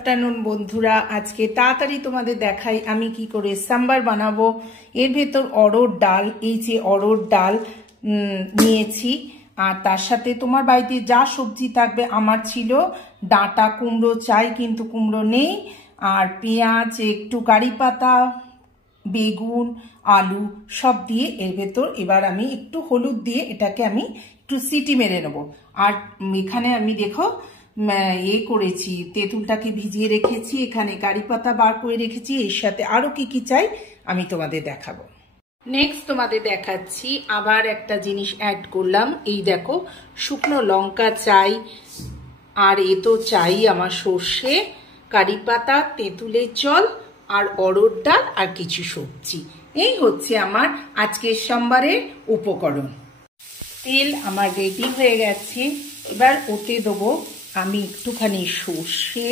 Afternoon बंधुरा आज के ताड़ाताड़ी तुम्हारे देखाई आमी की करे सांबार बानाबो। एर भेतर अरहर डाल এই যে অরহর ডাল নিয়েছি আর তার সাথে তোমার বাড়িতে যা সবজি থাকবে। আমার ছিল ডাঁটা কুমড়ো চাই কিন্তু কুমড়ো নেই, আর পেঁয়াজ একটু কারি পাতা বেগুন আলু সব দিয়ে এর ভেতর এবার আমি একটু হলুদ দিয়ে এটাকে আমি একটু সিটি মেরে নেব। আর এখানে আমি দেখো ये করেছি তেঁতুলটাকে ভিজিয়ে রেখেছি, এখানে কারি পাতা বার করে রেখেছি, এর সাথে আরো কি কি চাই আমি তোমাদের দেখাবো। নেক্সট তোমাদের দেখাচ্ছি আবার একটা জিনিস অ্যাড করলাম। এই দেখো শুকনো লঙ্কা চাই, আর এ তো চাই আমার সর্ষে কারি পাতা তেঁতুলের জল আর অরহর ডাল আর কিছু সবজি। এই হচ্ছে আমার আজকের সোমবারের উপকরণ। তেল আমার রেডি হয়ে গেছে, এবার ওতে দেবো আমি একটুখানি সর্ষে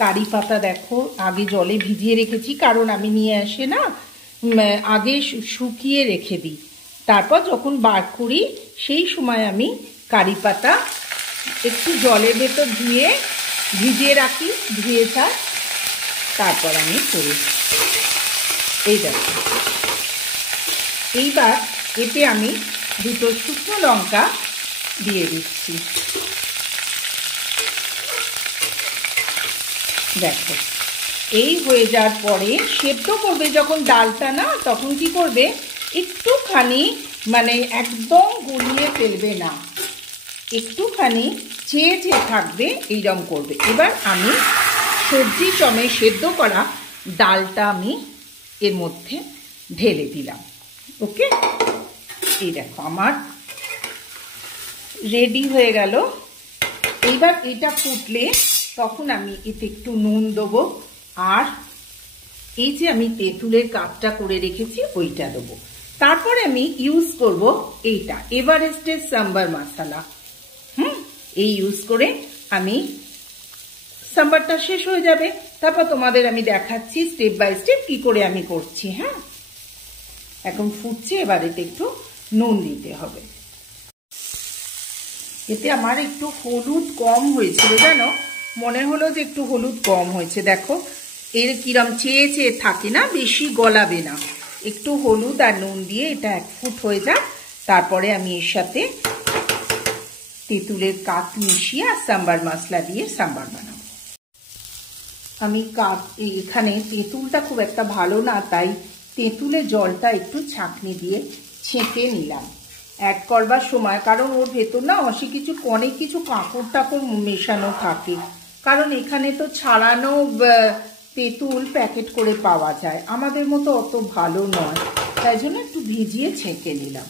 কারি পাতা। দেখো আগে জলে ভিজিয়ে রেখেছি, কারণ আমি নিয়ে আসে না আগে শুকিয়ে রেখে দিই, তারপর যখন বার করি সেই সময় আমি কারি পাতা একটু জলের ভেতর ধুয়ে ভিজিয়ে রাখি, ধুয়ে তারপর আমি করি। এই দেখো এইবার এতে আমি দুটো শুকনো লঙ্কা দিয়ে দিচ্ছি। দেখো এই হয়ে যাওয়ার পরে সেদ্ধ করবে যখন ডালটা না, তখন কি করবে একটুখানি মানে একদম গলিয়ে ফেলবে না, একটুখানি চেয়ে চেয়ে থাকবে, এইরকম করবে। এবার আমি সবজি চমে সেদ্ধ করা ডালটা আমি এর মধ্যে ঢেলে দিলাম। ওকে, এই দেখো আমার রেডি হয়ে গেল। এইবার এটা ফুটলে তখন আমি এতে একটু নুন দেবো, আর এই যে আমি তেঁতুলের কাপটা করে রেখেছি ওইটা দেবো। তারপরে আমি ইউজ করব এইটা এভারেস্টের সাম্বার মশলা। এই ইউজ করে আমি সাম্বারটা শেষ হয়ে যাবে। তারপর তোমাদের আমি দেখাচ্ছি স্টেপ বাই স্টেপ কি করে আমি করছি। হ্যাঁ, এখন ফুটছে, এবার এতে একটু নুন দিতে হবে। এতে আমার একটু হলুদ কম হয়েছিল, জানো মনে হলো যে একটু হলুদ কম হয়েছে। দেখো এর কিরম চেয়ে চেয়ে থাকে না, বেশি গলাবে না। একটু হলুদ আর নুন দিয়ে এটা 1 ফুট হয়ে যাক, তারপরে আমি এর সাথে তেঁতুলের কাঠ মিশিয়ে আর সাম্বার মশলা দিয়ে সাম্বার বানাবো। আমি এখানে তেঁতুলটা খুব একটা ভালো না, তাই তেঁতুলের জলটা একটু ছাঁকনি দিয়ে ছেঁকে নিলাম অ্যাড করবার সময়, কারণ ওর ভেতর না অনেক কিছু কাঁকড় টাকড় মেশানো থাকে। কারণ এখানে তো ছাড়ানো তেঁতুল প্যাকেট করে পাওয়া যায়, আমাদের মতো অত ভালো নয়, তাই জন্য একটু ভিজিয়ে ছেঁকে নিলাম।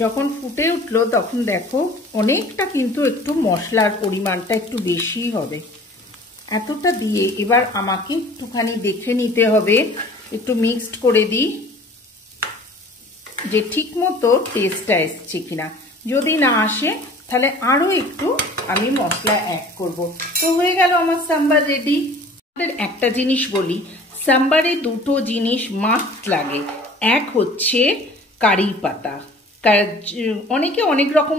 যখন ফুটে উঠলো তখন দেখো অনেকটা কিন্তু একটু মশলার পরিমাণটা একটু বেশি হবে। এতটা দিয়ে এবার আমাকে একটুখানি দেখে নিতে হবে, একটু মিক্সড করে দিই যে ঠিক মতো টেস্টটা এসছে কিনা। যদি না আসে তাহলে আরো একটু আমি মশলা অ্যাড করব। তো হয়ে গেল আমার সাম্বার রেডি। একটা জিনিস বলি, সাম্বারে দুটো জিনিস মাস্ট লাগে। এক হচ্ছে কারি পাতা, অনেকে অনেক রকম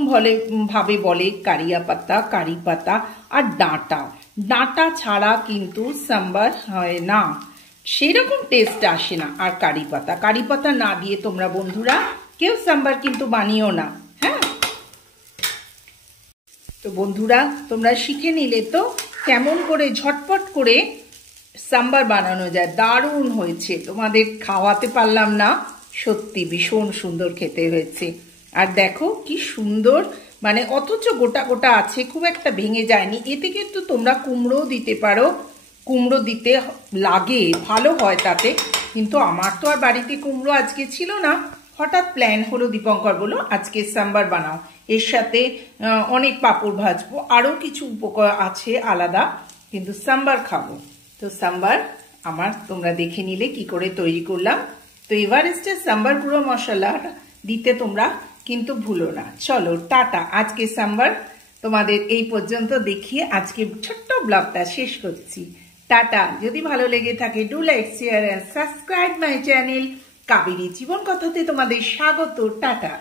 ভাবে বলে কারি পাতা আর ডাঁটা ছাড়া কিন্তু সাম্বার হয় না, সেরকম টেস্ট আসে না। আর কারি পাতা না দিয়ে তোমরা বন্ধুরা কেউ সাম্বার কিন্তু বানিও না। হ্যাঁ, তো বন্ধুরা তোমরা শিখে নিলে তো কেমন করে ঝটপট করে সাম্বার বানানো যায়। দারুণ হয়েছে, তোমাদের খাওয়াতে পারলাম না, সত্যি ভীষণ সুন্দর খেতে হয়েছে। আর দেখো কি সুন্দর, মানে অথচ গোটা গোটা আছে, খুব একটা ভেঙে যায়নি। এতে কিন্তু তোমরা কুমড়োও দিতে পারো, কুমড়ো দিতে লাগে, ভালো হয় তাতে। কিন্তু আমার তো আর বাড়িতে কুমড়ো আজকে ছিল না, হঠাৎ প্ল্যান হলো, দীপঙ্কর বলল আজকে সাম্বার বানাও, এর সাথে অনেক পাঁপড় ভাজবো, আরও কিছু উপকরণ আছে আলাদা, কিন্তু সাম্বার খাবো। তো সাম্বার আমার তোমরা দেখে নিলে কি করে তৈরি করলাম। তো এভারেস্টের সাম্বার গুঁড়ো মশলা দিতে তোমরা কিন্তু ভুলো না। চলো টাটা, আজকে সাম্বার তোমাদের এই পর্যন্ত দেখিয়ে আজকে ছোট্ট ব্লগটা শেষ করছি। টাটা। যদি ভালো লেগে থাকে do like share and subscribe my channel. Kaveri জীবন কথাতে তোমাদের স্বাগত। টাটা।